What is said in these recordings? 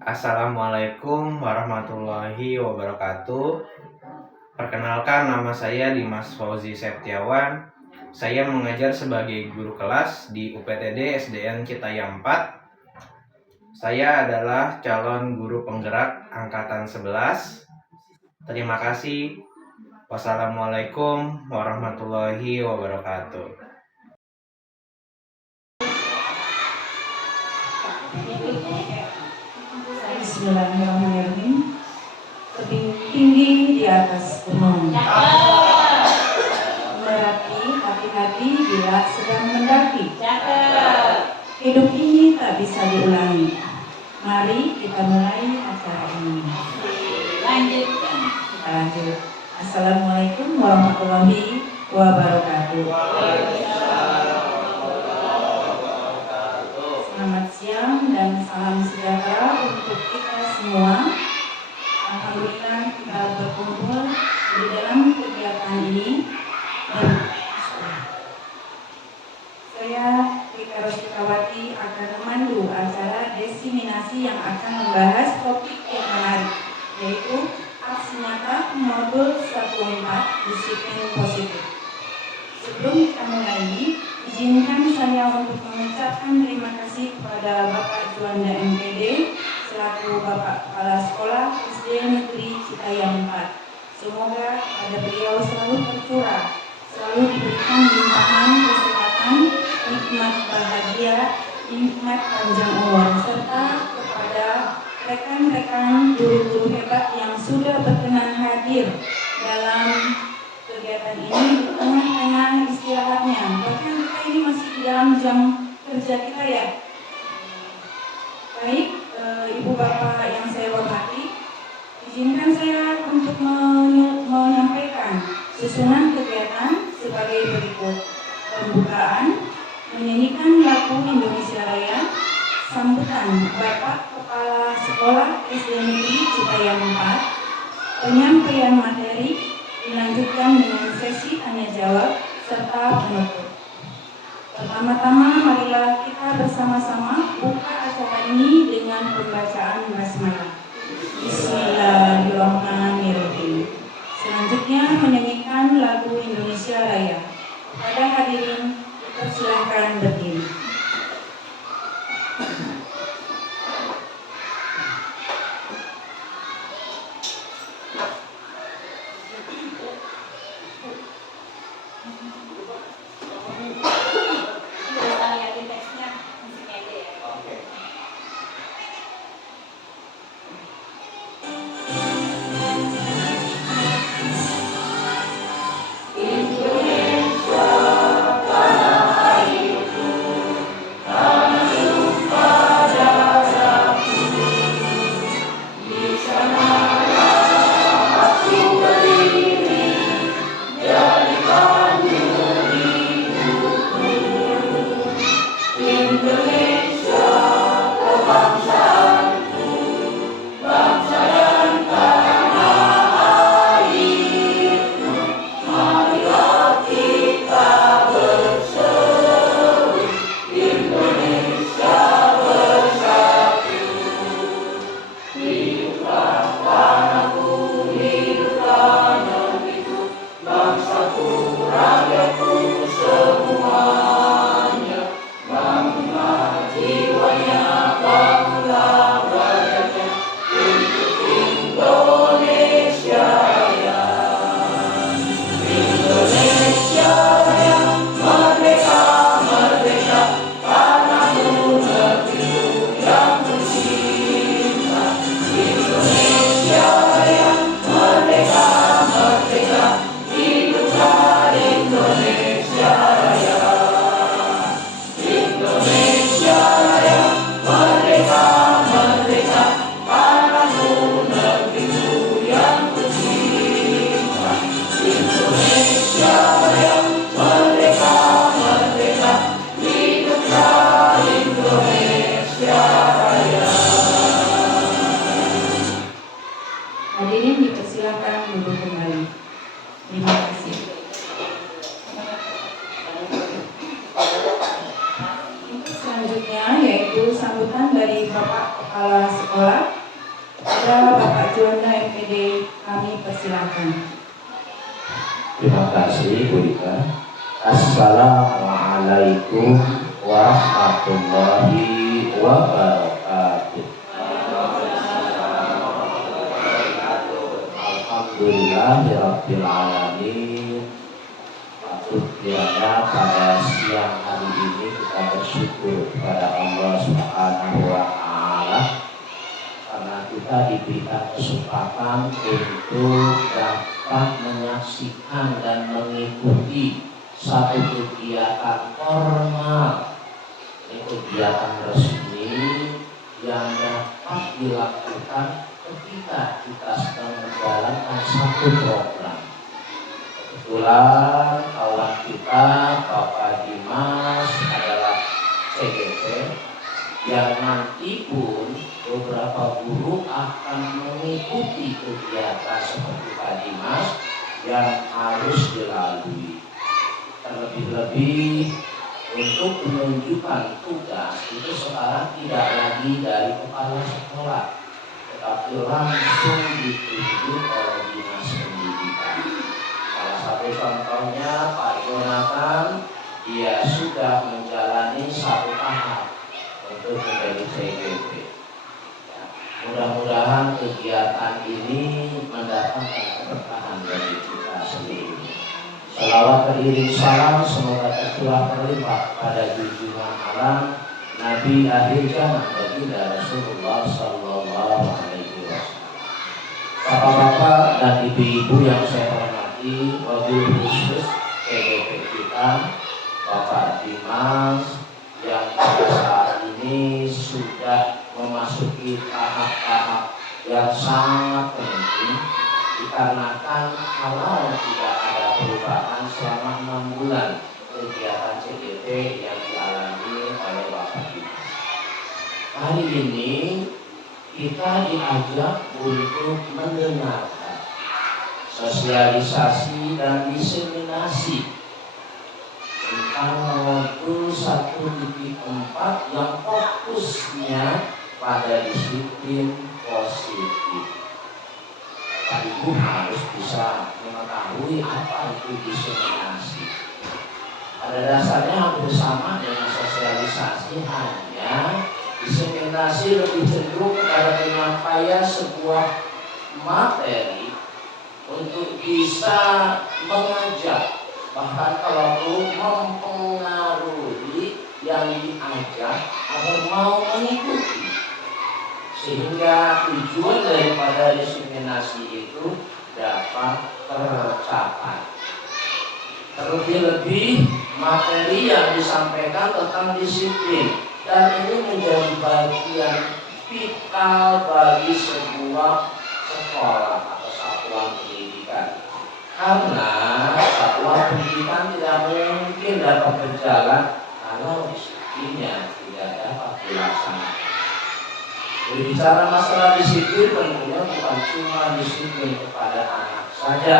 Assalamualaikum warahmatullahi wabarakatuh. Perkenalkan, nama saya Dimas Fauzi Septiawan. Saya mengajar sebagai guru kelas di UPTD SDN Citayam 4. Saya adalah calon guru penggerak angkatan 11. Terima kasih. Wassalamualaikum warahmatullahi wabarakatuh. Bismillahirrahmanirrahim. Tebing tinggi di atas gunung, merapi hati-hati bila sedang mendaki. Hidup ini tak bisa diulangi. Mari kita mulai acara ini. Kita lanjut. Assalamualaikum warahmatullahi wabarakatuh. Selamat siang dan salam sejahtera untuk kita semua. Alhamdulillah kita berkumpul di dalam kegiatan ini. Saya Rika Rosikawati akan memandu acara diseminasi yang akan membahas topik yang menarik, yaitu aksi nyata modul 14 disiplin positif. Sebelum kita mulai, izinkan saya untuk mengucapkan terima kasih kepada Bapak Juanda MPD selaku Bapak Kepala Sekolah SD Negeri Citayam 4. Semoga pada beliau selalu tercurah, selalu diberikan limpahan kesehatan, nikmat bahagia, nikmat panjang umur, serta kepada rekan-rekan guru-guru hebat yang sudah berkenan hadir dalam kegiatan ini di tengah-tengah istirahatnya. Bahkan kita ini masih di dalam jam kerja kita ya. Baik, Ibu Bapak yang saya hormati, izinkan saya untuk menyampaikan susunan kegiatan sebagai berikut. Pembukaan, menyanyikan lagu Indonesia Raya, sambutan Bapak Kepala Sekolah SD Negeri Citayam 4, penyampaian materi, dilanjutkan dengan sesi tanya jawab serta penutup. Pertama-tama marilah kita bersama-sama buka acara ini dengan pembacaan basmalah. Bismillahirrahmanirrahim. Selanjutnya menyanyikan lagu Indonesia Raya. Kepada hadirin dipersilakan berdiri. Kami persilakan. Terima kasih Bu Rika. Assalamualaikum warahmatullahi wabarakatuh. Alhamdulillahirabbil alamin. Patut kiranya pada siang hari ini kita bersyukur kepada Allah Subhanahu wa taala karena kita diberikan kesempatan untuk dapat menyaksikan dan mengikuti satu kegiatan formal, kegiatan resmi yang dapat dilakukan ketika kita sedang menjalankan satu program. Kebetulan kawan kita Bapak Dimas adalah CGP yang nanti pun beberapa guru akan mengikuti kegiatan seperti Pak Dimas yang harus dilalui. Terlebih-lebih untuk menunjukkan tugas itu sekarang tidak lagi dari kepala sekolah, tetapi langsung ditunjuk oleh dinas pendidikan. Salah satu contohnya Pak Jonathan, dia sudah menjalani satu tahap untuk menjadi CGP. Mudah-mudahan kegiatan ini mendatangkan keberkahan bagi kita seluruhnya. Salawat beriring salam semoga tercurah terlimpah pada junjungan alam Nabi akhir zaman baginda Rasulullah Sallallahu Alaihi Wasallam. Bapak-bapak dan ibu-ibu yang saya hormati, wabil khusus CGP kita, Bapak Dimas yang pada saat ini sudah memasuki tahap-tahap yang sangat penting dikarenakan kalau tidak ada perubahan selama 6 bulan kegiatan CGP yang dialami oleh Bapak Dimas. Hari ini kita diajak untuk mendengarkan sosialisasi dan diseminasi tentang modul 1.4 yang fokusnya pada disiplin positif. Bapak Ibu harus bisa mengetahui apa itu diseminasi. Pada dasarnya hampir sama dengan sosialisasi, hanya diseminasi lebih cenderung kepada penyampaian sebuah materi untuk bisa mengajak, bahkan kalau perlu mempengaruhi yang diajak agar mau mengikuti, sehingga tujuan daripada diseminasi itu dapat tercapai. Terlebih-lebih materi yang disampaikan tentang disiplin, dan ini menjadi bagian vital bagi sebuah sekolah atau satuan pendidikan. Karena satuan pendidikan tidak mungkin dapat berjalan kalau disiplinnya tidak dapat dilaksanakan. Berbicara masalah disiplin tentunya bukan cuma disiplin kepada anak saja,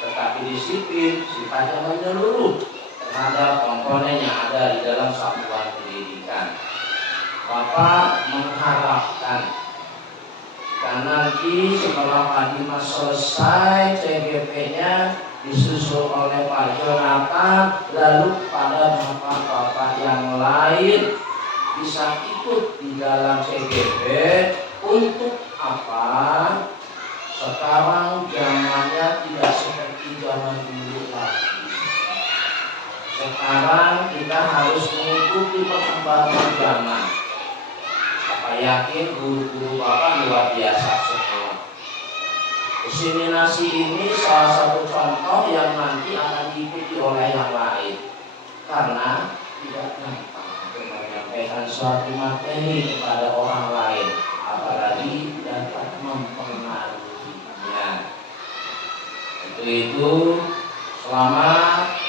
tetapi disiplin sifatnya menyeluruh terhadap komponen yang ada di dalam satuan pendidikan. Bapak mengharapkan dan nanti setelah Pak Dimas selesai CGP-nya disusul oleh Pak Jonathan, lalu pada bapak-bapak yang lain bisa ikut di dalam CGP. Untuk apa? Sekarang zamannya tidak seperti zaman dulu lagi. Sekarang kita harus mengikuti perkembangan zaman. Bapak yakin guru-guru Bapak luar biasa semua. Diseminasi ini salah satu contoh yang nanti akan diikuti oleh yang lain, karena tidak gampang untuk menyampaikan suatu materi kepada orang lain, apalagi dapat mempengaruhinya. Untuk itu, selamat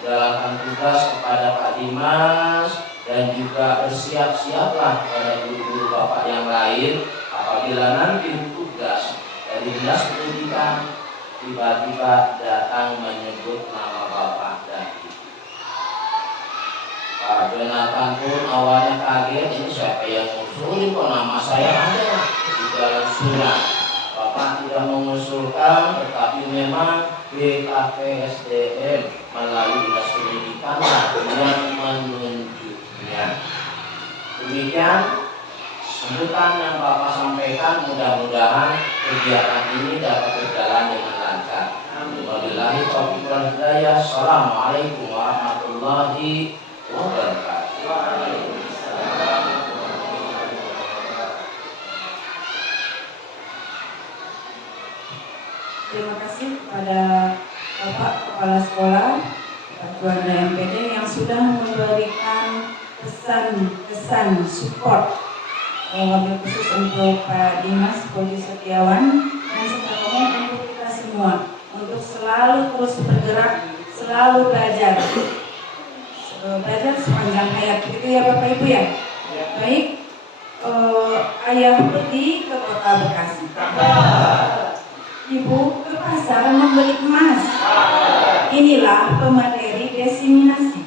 menjalankan tugas kepada Pak Dimas, dan juga bersiap-siaplah pada guru-guru Bapak yang lain apabila nanti tugas dari dinas pendidikan tiba-tiba datang menyebut nama Bapak dan Ibu. Pak Jonathan pun awalnya kaget, ini siapa yang ngusulin, kok nama saya ada di dalam surat. Bapak tidak mengusulkan memang BKPSDM melalui Dinas Pendidikan yang menunjuknya. Demikian sambutan yang Bapak sampaikan, mudah-mudahan kegiatan ini dapat berjalan dengan lancar. Wabillahi taufiq wal hidayah. Assalamualaikum warahmatullahi wabarakatuh. Terima kasih kepada Bapak Kepala Sekolah, Ketua MPD yang sudah memberikan pesan support wabil khusus untuk Pak Dimas Fauzi Setiawan dan serta untuk kita semua untuk selalu terus bergerak, selalu belajar sepanjang hayat, begitu ya Bapak Ibu ya. Baik, ayah pergi ke kota Bekasi, ibu ke pasar membeli emas. Inilah pemateri desiminasi,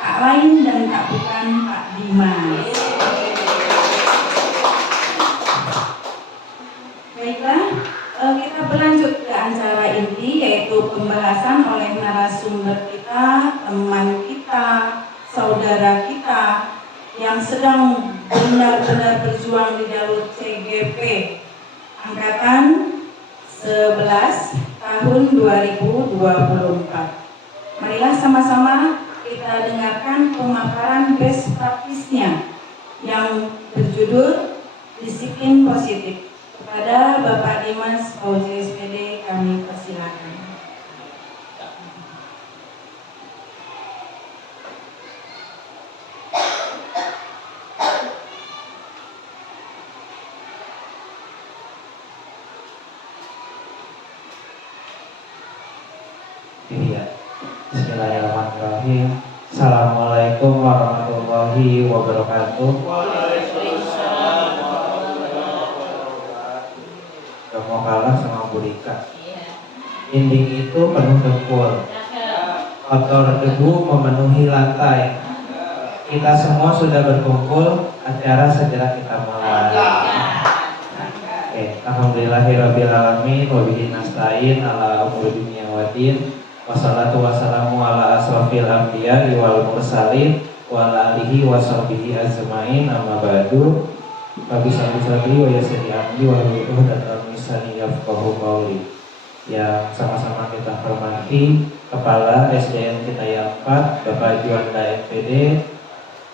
tak lain dan tak bukan Pak Dimas. Baiklah, kita berlanjut ke acara inti, yaitu pembahasan oleh narasumber kita, teman kita, saudara kita yang sedang benar-benar berjuang di jalur CGP Angkatan 11 tahun 2024. Marilah sama-sama kita dengarkan pemaparan best practice-nya yang berjudul Disiplin Positif. Kepada Bapak Dimas Fauzi SPD kami persilakan. Iya. Bismillahirrahmanirrahim. Assalamualaikum warahmatullahi wabarakatuh. Gak mau kalah sama Bu Rika. Dinding itu penuh dengkul, kotor debu memenuhi lantai. Kita semua sudah berkumpul, acara segera kita mulai. Alhamdulillahirabbil alamin wa bihi nasta'in ala umuri dunya waddin. Wassalatu wassalamu ala asrofil anbiya wal mursalin wa ala alihi wa sahbihi ajmain. Amma ba'du. Rabbi shalli sadri wa yassir amri wa hlul 'uqdatam min lisani yafqahu qawli. Yang sama-sama kita hormati Kepala SDN kita yang 4, Bapak Juanda MPD,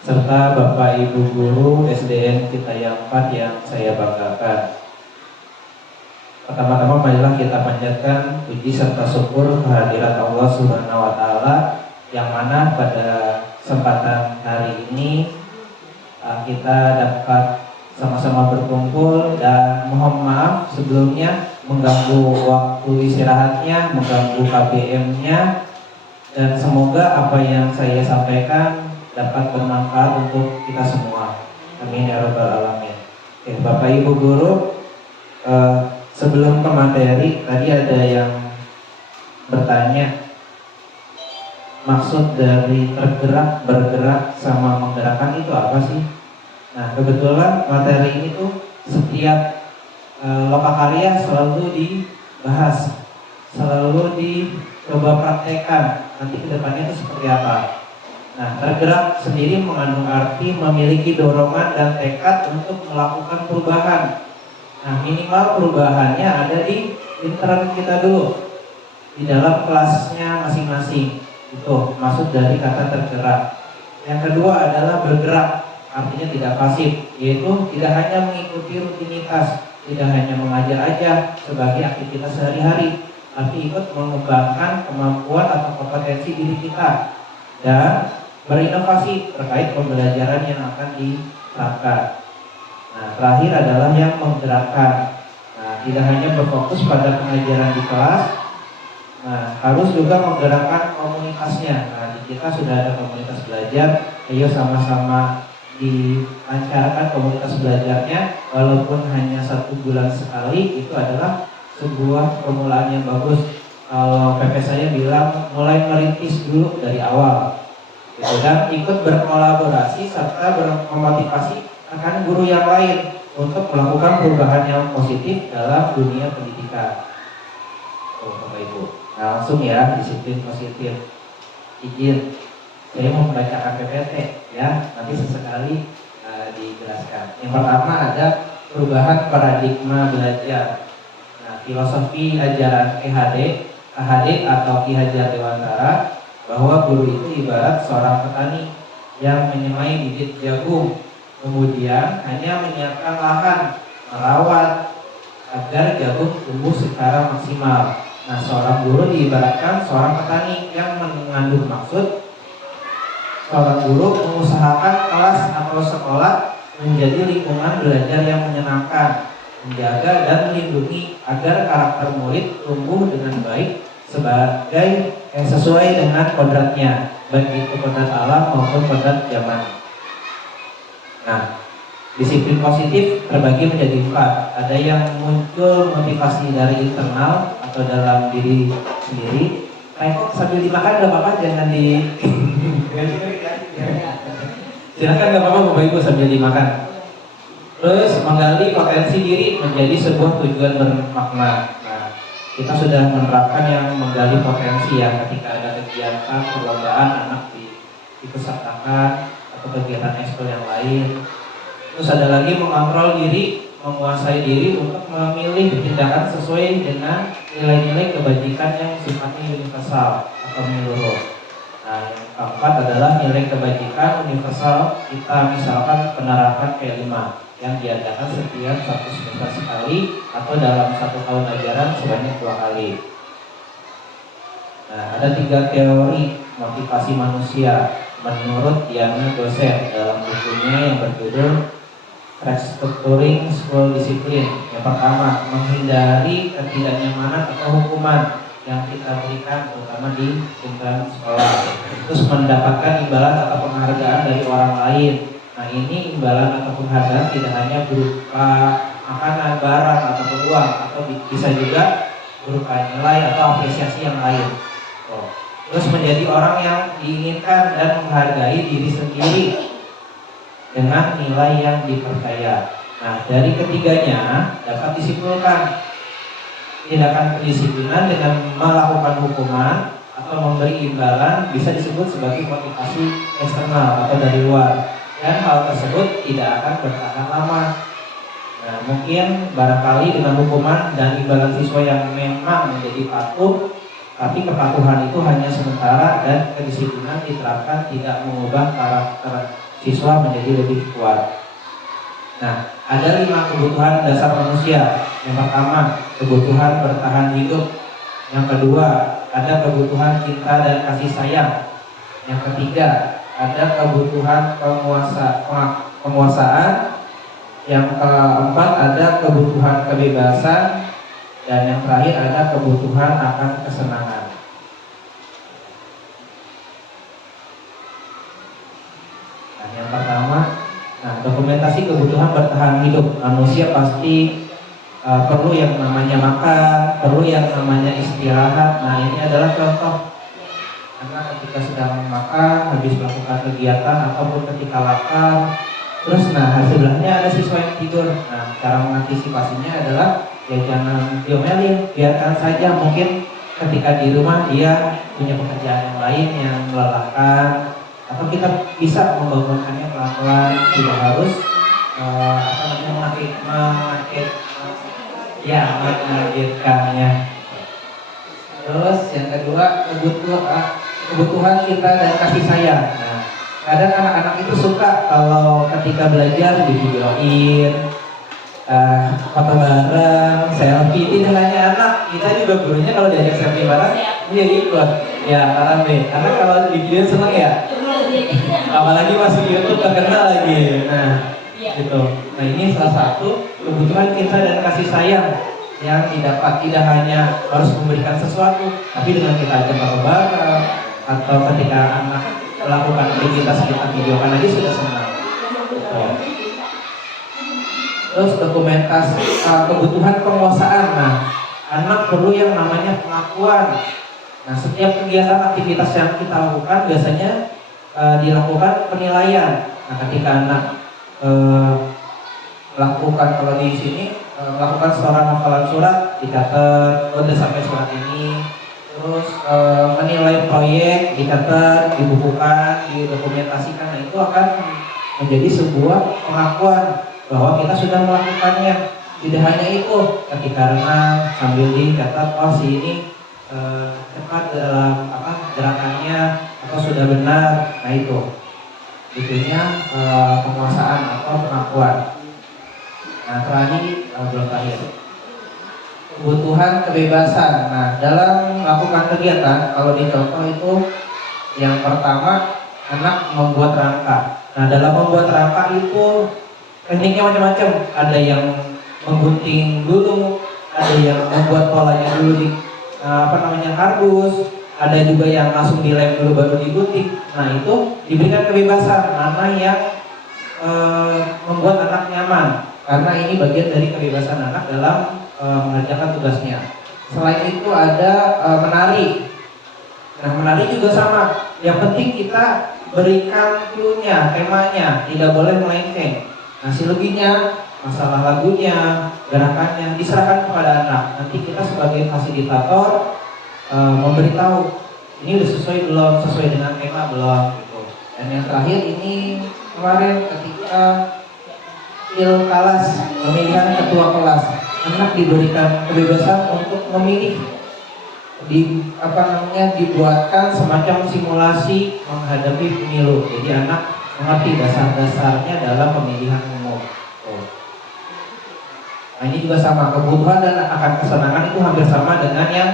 serta Bapak Ibu Guru SDN kita yang 4 yang saya banggakan. Pertama-tama marilah kita panjatkan puji serta syukur kehadirat Allah Subhanahu wa taala yang mana pada kesempatan hari ini kita dapat sama-sama berkumpul, dan mohon maaf sebelumnya mengganggu waktu istirahatnya, mengganggu KBM-nya, dan semoga apa yang saya sampaikan dapat bermanfaat untuk kita semua. Amin ya rabbal alamin. Oke, Bapak Ibu Guru, sebelum ke materi, tadi ada yang bertanya maksud dari tergerak, bergerak, sama menggerakkan itu apa sih? Nah, kebetulan materi ini tuh setiap lokakarya selalu dibahas, selalu dicoba praktekkan nanti kedepannya itu seperti apa. Nah, tergerak sendiri mengandung arti memiliki dorongan dan tekad untuk melakukan perubahan. Nah, minimal perubahannya ada di intern kita dulu, di dalam kelasnya masing-masing. Itu maksud dari kata tergerak. Yang kedua adalah bergerak, artinya tidak pasif, yaitu tidak hanya mengikuti rutinitas, tidak hanya mengajar aja sebagai aktivitas sehari-hari, tapi ikut mengembangkan kemampuan atau kompetensi diri kita dan berinovasi terkait pembelajaran yang akan diterapkan. Nah, terakhir adalah yang menggerakkan. Nah, tidak hanya berfokus pada pengajaran di kelas, nah, harus juga menggerakkan komunitasnya. Nah, di kita sudah ada komunitas belajar, ayo sama-sama dilancarkan komunitas belajarnya, walaupun hanya 1 bulan sekali, itu adalah sebuah permulaan yang bagus. Kalau PP saya bilang mulai merintis dulu dari awal, gitu, dan ikut berkolaborasi serta bermotivasi akan guru yang lain untuk melakukan perubahan yang positif dalam dunia pendidikan. Tuh, Bapak Ibu. Nah, langsung ya, disiplin positif. Izin, saya mau membacakan PPT ya, nanti sesekali dijelaskan. Yang pertama ada perubahan paradigma belajar. Nah, filosofi ajaran KHD atau Ki Hajar Dewantara, bahwa guru itu ibarat seorang petani yang menyemai bibit jagung, kemudian hanya menyiapkan lahan, merawat agar jagung tumbuh secara maksimal. Nah, seorang guru diibaratkan seorang petani yang mengandung maksud seorang guru mengusahakan kelas atau sekolah menjadi lingkungan belajar yang menyenangkan, menjaga dan melindungi agar karakter murid tumbuh dengan baik sesuai dengan kodratnya, baik itu kodrat alam maupun kodrat zaman. Nah, disiplin positif terbagi menjadi 4. Ada yang muncul motivasi dari internal atau dalam diri sendiri. Kok sambil dimakan gak apa-apa, jangan di silakan gak apa-apa Bapak Ibu sambil dimakan. Terus menggali potensi diri menjadi sebuah tujuan bermakna. Nah, kita sudah menerapkan yang menggali potensi ya, ketika ada kegiatan perlombaan anak dipesertakan atau kegiatan ekskul yang lain. Terus ada lagi mengontrol diri, menguasai diri untuk memilih tindakan sesuai dengan nilai-nilai kebajikan yang sifatnya universal atau menyeluruh. Nah, yang keempat adalah nilai kebajikan universal. Kita misalkan penerapan P5 yang diadakan setiap 1 semester sekali atau dalam 1 tahun ajaran sebanyak 2 kali. Nah, ada 3 teori motivasi manusia menurut Diana Dosen dalam bukunya yang berjudul Restructuring School Discipline. Yang pertama, menghindari ketidaknyamanan atau hukuman yang kita berikan terutama di lingkungan sekolah. Terus mendapatkan imbalan atau penghargaan dari orang lain. Nah, ini imbalan atau penghargaan tidak hanya berupa makanan, barang ataupun uang, atau bisa juga berupa nilai atau apresiasi yang lain. Terus menjadi orang yang diinginkan dan menghargai diri sendiri dengan nilai yang dipercaya. Nah, dari ketiganya dapat disimpulkan tindakan kedisiplinan dengan melakukan hukuman atau memberi imbalan bisa disebut sebagai motivasi eksternal atau dari luar, dan hal tersebut tidak akan bertahan lama. Nah, mungkin barangkali dengan hukuman dan imbalan siswa yang memang menjadi patuh, tapi kepatuhan itu hanya sementara dan kedisiplinan diterapkan tidak mengubah karakter siswa menjadi lebih kuat. Nah, ada 5 kebutuhan dasar manusia. Yang pertama, kebutuhan bertahan hidup. Yang kedua, ada kebutuhan cinta dan kasih sayang. Yang ketiga, ada kebutuhan penguasaan. Yang keempat, ada kebutuhan kebebasan. Dan yang terakhir, ada kebutuhan akan kesenangan. Nah, yang pertama, dokumentasi kebutuhan bertahan hidup. Manusia pasti perlu yang namanya makan, perlu yang namanya istirahat. Nah, ini adalah contoh. Karena ketika sedang makan, habis melakukan kegiatan ataupun ketika lapar, terus sebelahnya ada siswa yang tidur. Nah, cara mengantisipasinya adalah ya jangan diomelin, biarkan saja. Mungkin ketika di rumah dia punya pekerjaan yang lain yang melelahkan, atau kita bisa membangunkannya pelan-pelan, tidak harus mengagetkannya. Terus yang kedua, kebutuhan kita dan kasih sayang. Nah, kadang anak-anak itu suka kalau ketika belajar divideoin, foto bareng, selfie. Ini hanya anak, kita juga gurunya kalau diajak selfie bareng, dia ikut. Ya, karena kalau di video seneng ya. Apalagi masuk YouTube terkenal lagi. Nah, gitu. Nah, ini salah satu kebutuhan kita dan kasih sayang yang didapat. Tidak hanya harus memberikan sesuatu, tapi dengan kita ajak foto bareng atau ketika anak melakukan aktivitas kita videokan aja sudah senang. Gitu. Terus dokumentasi kebutuhan penguasaan. Nah, anak perlu yang namanya pengakuan. Nah, setiap kegiatan aktivitas yang kita lakukan biasanya dilakukan penilaian. Nah, ketika anak melakukan, kalau di sini melakukan setoran hafalan surat, dicatat, udah sampai surat ini. Terus menilai proyek, dicatat, dibukukan, didokumentasikan. Nah, itu akan menjadi sebuah pengakuan bahwa kita sudah melakukannya. Tidak hanya itu, ketika renang sambil dicatat, oh si ini cepat dalam gerakannya atau sudah benar. Nah itu penguasaan atau pengakuan. Nah terakhir belum terakhir, kebutuhan kebebasan. Nah dalam melakukan kegiatan, kalau dicontoh itu yang pertama anak membuat rangka. Nah dalam membuat rangka itu tekniknya macam-macam. Ada yang menggunting dulu, ada yang membuat polanya dulu di kardus, ada juga yang langsung dilem dulu baru digunting. Nah itu diberikan kebebasan mana yang membuat anak nyaman, karena ini bagian dari kebebasan anak dalam mengerjakan tugasnya. Selain itu ada menari. Nah menari juga sama. Yang penting kita berikan clue-nya, temanya, tidak boleh melenceng. Nah selebihnya, masalah lagunya, gerakannya diserahkan kepada anak. Nanti kita sebagai fasilitator memberitahu ini udah sesuai belum, sesuai dengan tema belum gitu. Dan yang terakhir ini kemarin ketika ilkalas, pemilihan ketua kelas, anak diberikan kebebasan untuk memilih, dibuatkan semacam simulasi menghadapi pemilu. Jadi anak mengerti dasar-dasarnya dalam pemilihan umum. Nah ini juga sama, kebutuhan dan akan kesenangan itu hampir sama dengan yang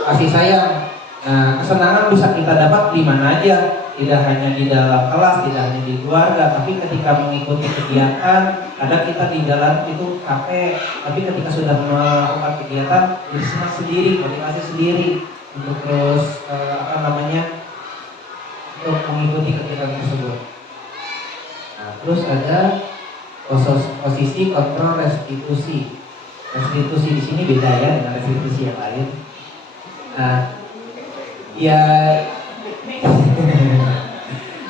kasih sayang. Nah kesenangan bisa kita dapat di mana aja, tidak hanya di dalam kelas, tidak hanya di keluarga, tapi ketika mengikuti kegiatan. Kadang kita di jalan itu capek, tapi ketika sudah melakukan kegiatan jadi senang sendiri, motivasi sendiri untuk terus untuk mengikuti kegiatan tersebut. Nah terus ada posisi kontrol restitusi. Restitusi di sini beda ya dengan restitusi yang lain. Nah,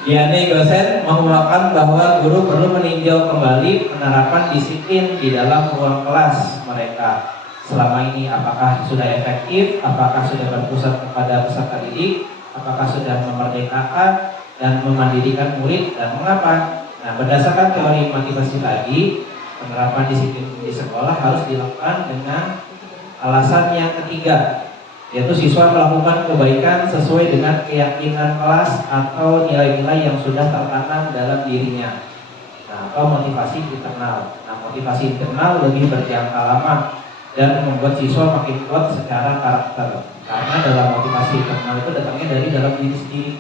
Diane dosen menguapkan bahwa guru perlu meninjau kembali penerapan disiplin di dalam ruang kelas mereka. Selama ini apakah sudah efektif, apakah sudah berpusat kepada peserta didik, apakah sudah memerdekakan dan memandirikan murid, dan mengapa. Nah, berdasarkan teori motivasi tadi, penerapan disiplin di sekolah harus dilakukan dengan alasan yang ketiga, yaitu siswa melakukan kebaikan sesuai dengan keyakinan kelas atau nilai-nilai yang sudah tertanam dalam dirinya. Nah, atau motivasi internal. Nah, motivasi internal lebih berjangka lama dan membuat siswa makin kuat secara karakter. Karena dalam motivasi internal itu datangnya dari dalam diri sendiri,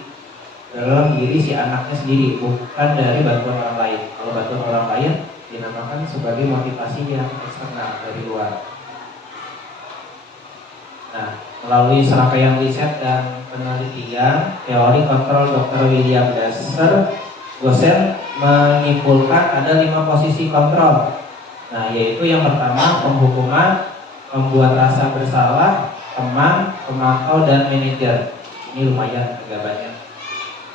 dalam diri si anaknya sendiri, bukan dari bantuan orang lain. Kalau bantuan orang lain dinamakan sebagai motivasi yang eksternal dari luar. Nah, melalui serangkaian riset dan penelitian teori kontrol Dr. William Dasser, dosen menyimpulkan ada 5 posisi kontrol. Nah, yaitu yang pertama penghukuman, membuat rasa bersalah, teman, pemantau, dan manajer. Ini lumayan agak banyak.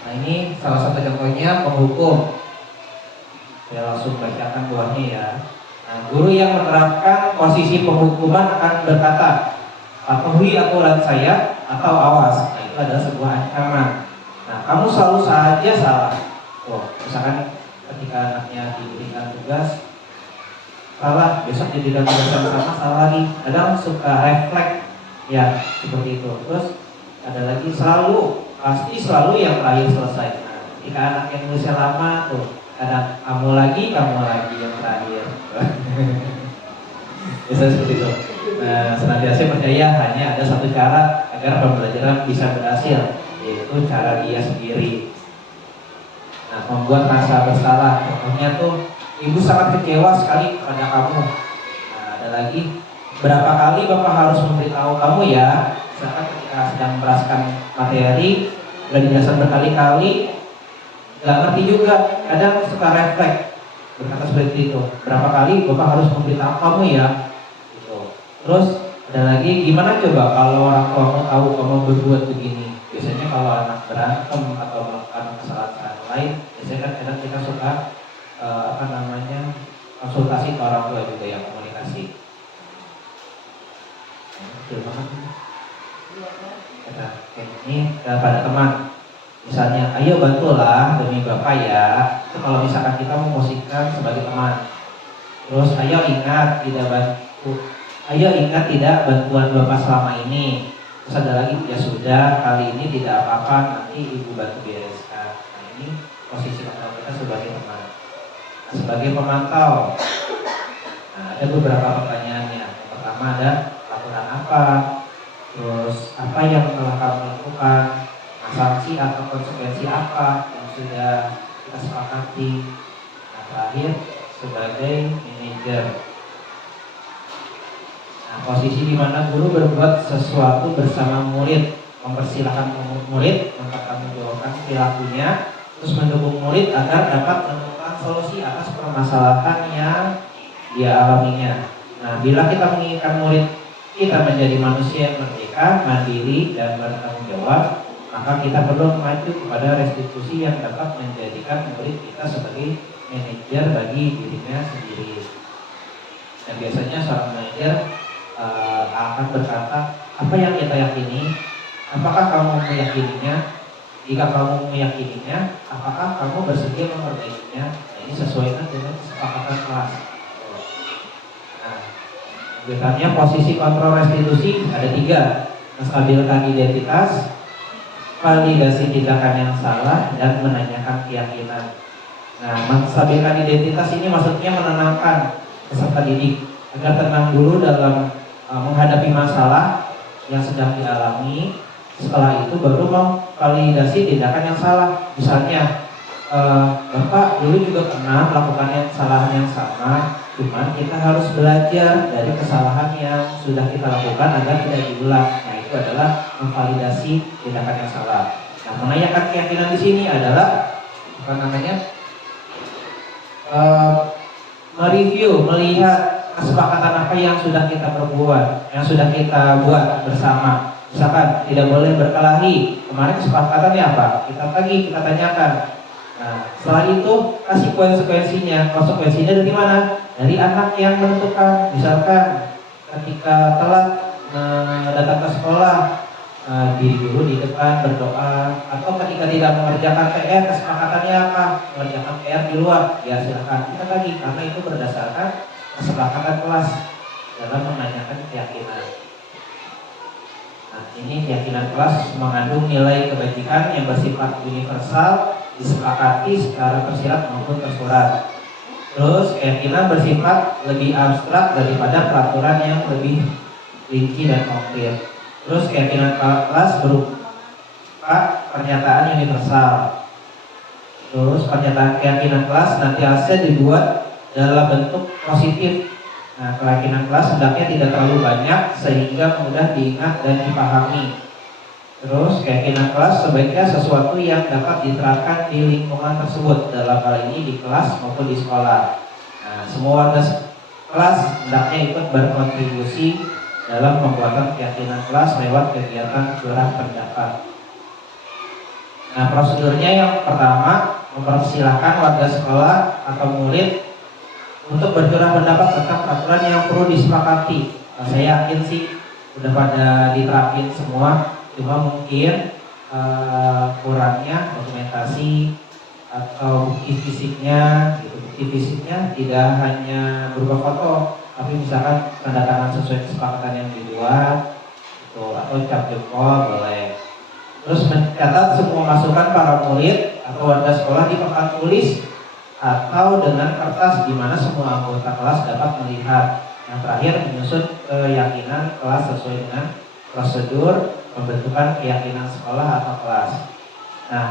Nah, ini salah satu contohnya penghukum. Saya langsung bacakan buahnya ya. Nah, guru yang menerapkan posisi penghukuman akan berkata, patuhi aturan saya atau awas. Nah, itu adalah sebuah ancaman. Nah, kamu selalu saja salah. Misalkan ketika anaknya diberikan tugas salah, besok diberikan tugas yang sama salah lagi. Kadang suka refleks ya seperti itu. Terus ada lagi pasti selalu yang terakhir selesai. Nah, ketika anak yang nulisnya lama tuh, kadang kamu lagi yang terakhir. Bisa seperti itu. Nah, senantiasa percaya hanya ada satu cara agar pembelajaran bisa berhasil, yaitu cara dia sendiri. Nah, membuat rasa bersalah. Contohnya tuh, ibu sangat kecewa sekali kepada kamu. Nah, ada lagi, berapa kali bapak harus memberitahu kamu ya? Misalkan ketika sedang meraskan materi, sudah dijelaskan berkali-kali, nggak ngerti juga. Kadang suka refleks berkata seperti itu. Berapa kali bapak harus memberitahu kamu ya? Terus ada lagi, gimana coba kalau orang tua tahu kamu berbuat begini? Biasanya kalau anak berantem atau melakukan kesalahan lain, biasanya kan kadang kita suka konsultasi ke orang tua juga yang komunikasi. kecil banget. Kata ini pada teman, misalnya, ayo bantulah demi Bapak ya. Itu kalau misalkan kita memposisikan sebagai teman. Terus ayo ingat tidak bantuan Bapak selama ini. Terus ada lagi, ya sudah kali ini tidak apa-apa, nanti Ibu bantu bereskan. Nah ini posisi kita sebagai teman. Nah, sebagai pemantau, nah, ada beberapa pertanyaannya. Yang pertama ada laporan apa, terus apa yang telah kamu lakukan, nah, sanksi atau konsekuensi apa yang sudah kita sepakati. Nah terakhir sebagai manajer. Nah, posisi di mana guru berbuat sesuatu bersama murid, mempersilahkan murid mempertanggungjawabkan perilakunya, terus mendukung murid agar dapat menemukan solusi atas permasalahan yang dia alaminya. Nah, bila kita menginginkan murid kita menjadi manusia yang merdeka, mandiri, dan bertanggung jawab, maka kita perlu maju kepada restitusi yang dapat menjadikan murid kita sebagai manajer bagi dirinya sendiri. Dan biasanya seorang manajer akan berkata, apa yang kita yakini, apakah kamu meyakininya? Jika kamu meyakininya, apakah kamu bersedia memperbaikinya? Nah, ini sesuaikan dengan kesepakatan kelas. Nah, biasanya posisi kontrol restitusi ada 3: menstabilkan identitas, validasi tindakan yang salah, dan menanyakan keyakinan. Nah, menstabilkan identitas ini maksudnya menenangkan peserta didik agar tenang dulu dalam menghadapi masalah yang sedang dialami. Setelah itu baru memvalidasi tindakan yang salah. Misalnya, Bapak dulu juga pernah melakukan kesalahan yang sama, cuman kita harus belajar dari kesalahan yang sudah kita lakukan agar tidak diulang. Nah, itu adalah memvalidasi tindakan yang salah. Nah, menanyakan keyakinan di sini adalah mereview, melihat kesepakatan apa yang sudah kita perbuat, yang sudah kita buat bersama. Misalkan tidak boleh berkelahi, kemarin kesepakatannya apa? Kita tanyakan. Nah, setelah itu kasih konsekuensinya dari mana? Dari anak yang menentukan. Misalkan ketika telat datang ke sekolah, diri dulu di depan berdoa, atau ketika tidak mengerjakan PR, kesepakatannya apa? Mengerjakan PR di luar, ya silakan kita tagih, karena itu berdasarkan kesepakatan kelas dalam menanyakan keyakinan. Nah, ini keyakinan kelas mengandung nilai kebajikan yang bersifat universal, disepakati secara tersirat maupun tersurat. Terus keyakinan bersifat lebih abstrak daripada peraturan yang lebih rinci dan konkret. Terus keyakinan kelas berupa pernyataan universal. Terus pernyataan keyakinan kelas nanti hasilnya dibuat dalam bentuk positif. Nah, keyakinan kelas hendaknya tidak terlalu banyak sehingga mudah diingat dan dipahami. Terus keyakinan kelas sebaiknya sesuatu yang dapat diterapkan di lingkungan tersebut, dalam hal ini di kelas maupun di sekolah. Nah, semua warga kelas hendaknya ikut berkontribusi dalam pembuatan keyakinan kelas lewat kegiatan curah pendapat. Nah, prosedurnya yang pertama, mempersilahkan warga sekolah atau murid untuk bercurah pendapat tentang peraturan yang perlu disepakati. Nah, saya yakin sih udah pada diterapin semua, cuma mungkin kurangnya dokumentasi atau bukti fisiknya. Bukti fisiknya tidak hanya berupa foto, tapi misalkan tanda tangan sesuai kesepakatan yang dibuat, gitu, atau cap jempol boleh. Terus mencatat semua masukan para murid atau warga sekolah di papan tulis atau dengan kertas di mana semua anggota kelas dapat melihat. Yang terakhir, menyusun keyakinan kelas sesuai dengan prosedur pembentukan keyakinan sekolah atau kelas. Nah,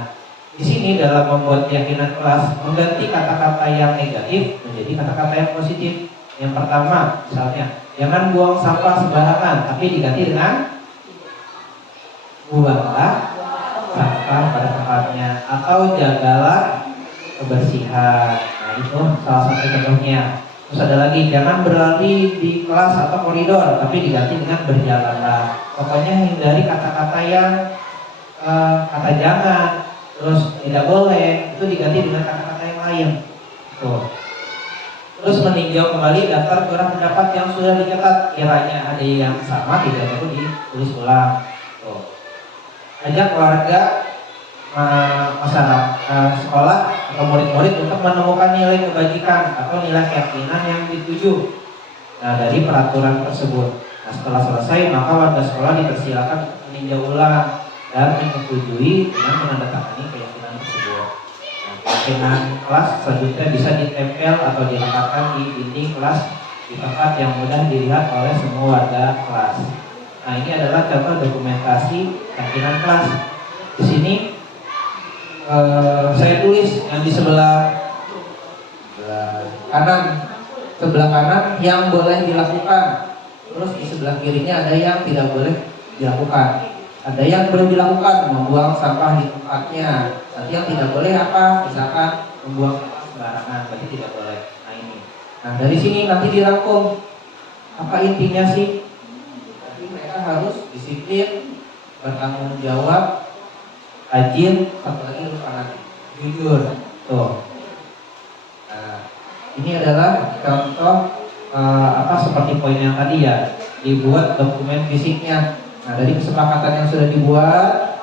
di sini dalam membuat keyakinan kelas, mengganti kata-kata yang negatif menjadi kata-kata yang positif. Yang pertama, misalnya, jangan buang sampah sembarangan, tapi diganti dengan buanglah sampah pada tempatnya, atau jagalah kebersihan. Nah, itu salah satu contohnya. Terus ada lagi, jangan berlari di kelas atau koridor, tapi diganti dengan berjalanlah. Pokoknya hindari kata-kata yang kata jangan, terus tidak boleh, itu diganti dengan kata-kata yang lain. Tuh. terus meninjau kembali daftar surat pendapat yang sudah dicatat, kiranya ada yang sama tidak perlu ditulis ulang. Tuh. Ajak keluarga, masyarakat, sekolah atau murid-murid untuk menemukan nilai kebajikan atau nilai keyakinan yang dituju dari peraturan tersebut. Nah, setelah selesai maka warga sekolah dipersilakan untuk meninjau ulang dan menyetujui dengan menandatangani keyakinan tersebut. Nah, keyakinan kelas selanjutnya bisa ditempel atau dilekatkan di dinding kelas di tempat yang mudah dilihat oleh semua warga kelas. Nah, ini adalah contoh dokumentasi keyakinan kelas. Di sini saya tulis yang di sebelah kanan yang boleh dilakukan, terus di sebelah kirinya ada yang tidak boleh dilakukan. Ada yang boleh dilakukan, membuang sampah di tempatnya. Nanti yang tidak boleh apa? Misalkan membuang sampah sembarangan, berarti tidak boleh. Nah ini. Nah dari sini nanti dirangkum apa intinya sih? Jadi mereka harus disiplin, bertanggung jawab, rajin, satu lagi lupa nanti, jujur. Tuh. Nah, ini adalah contoh seperti poin yang tadi ya, dibuat dokumen fisiknya. Nah dari kesepakatan yang sudah dibuat,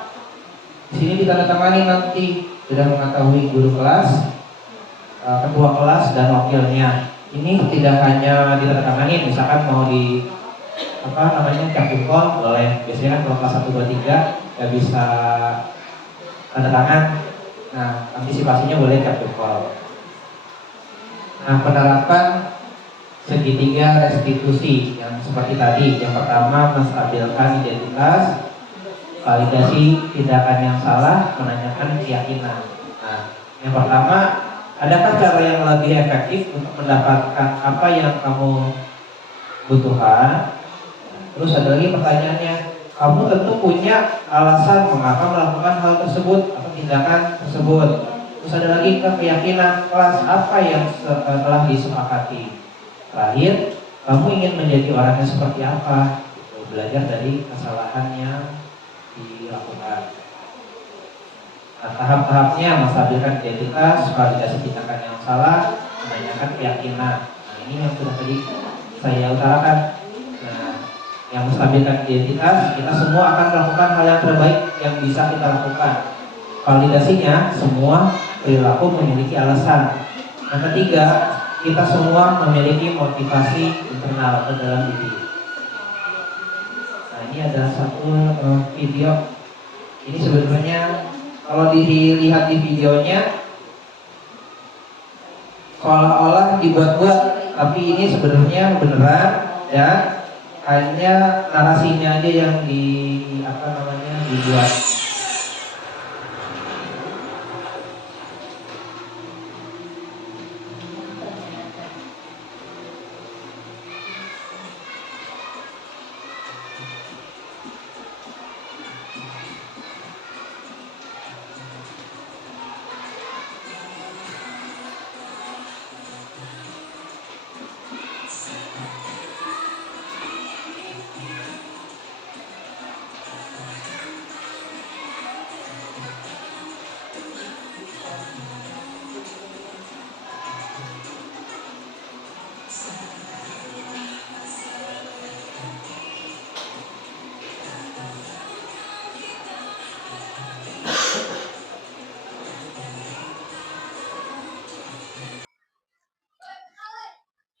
di sini ditandatangani nanti sudah mengetahui guru kelas, ketua kelas dan wakilnya. Ini tidak hanya ditandatangani, misalkan mau di capture boleh. Biasanya kan kalau kelas 1, 2, 3 ya bisa tanda tangan. Nah antisipasinya boleh capture. Nah penerapan segitiga restitusi yang seperti tadi. Yang pertama menstabilkan identitas, validasi tindakan yang salah, menanyakan keyakinan. Nah, yang pertama, adakah cara yang lebih efektif untuk mendapatkan apa yang kamu butuhkan? Terus ada lagi pertanyaannya, kamu tentu punya alasan mengapa melakukan hal tersebut atau tindakan tersebut. Terus ada lagi keyakinan kelas apa yang telah disepakati. Terakhir, kamu ingin menjadi orang yang seperti apa? Belajar dari kesalahan yang dilakukan. Nah, tahap-tahapnya menstabilkan identitas, validasi tindakan yang salah, menanyakan keyakinan. Nah, ini yang sudah tadi saya utarakan. Nah, yang menstabilkan identitas, kita semua akan melakukan hal yang terbaik yang bisa kita lakukan. Validasinya, semua perilaku memiliki alasan. Yang ketiga, kita semua memiliki motivasi internal ke dalam diri. Nah, ini ada satu video. Ini sebenarnya kalau dilihat di videonya seolah-olah dibuat-buat, tapi ini sebenarnya beneran ya, hanya narasinya aja yang dibuat.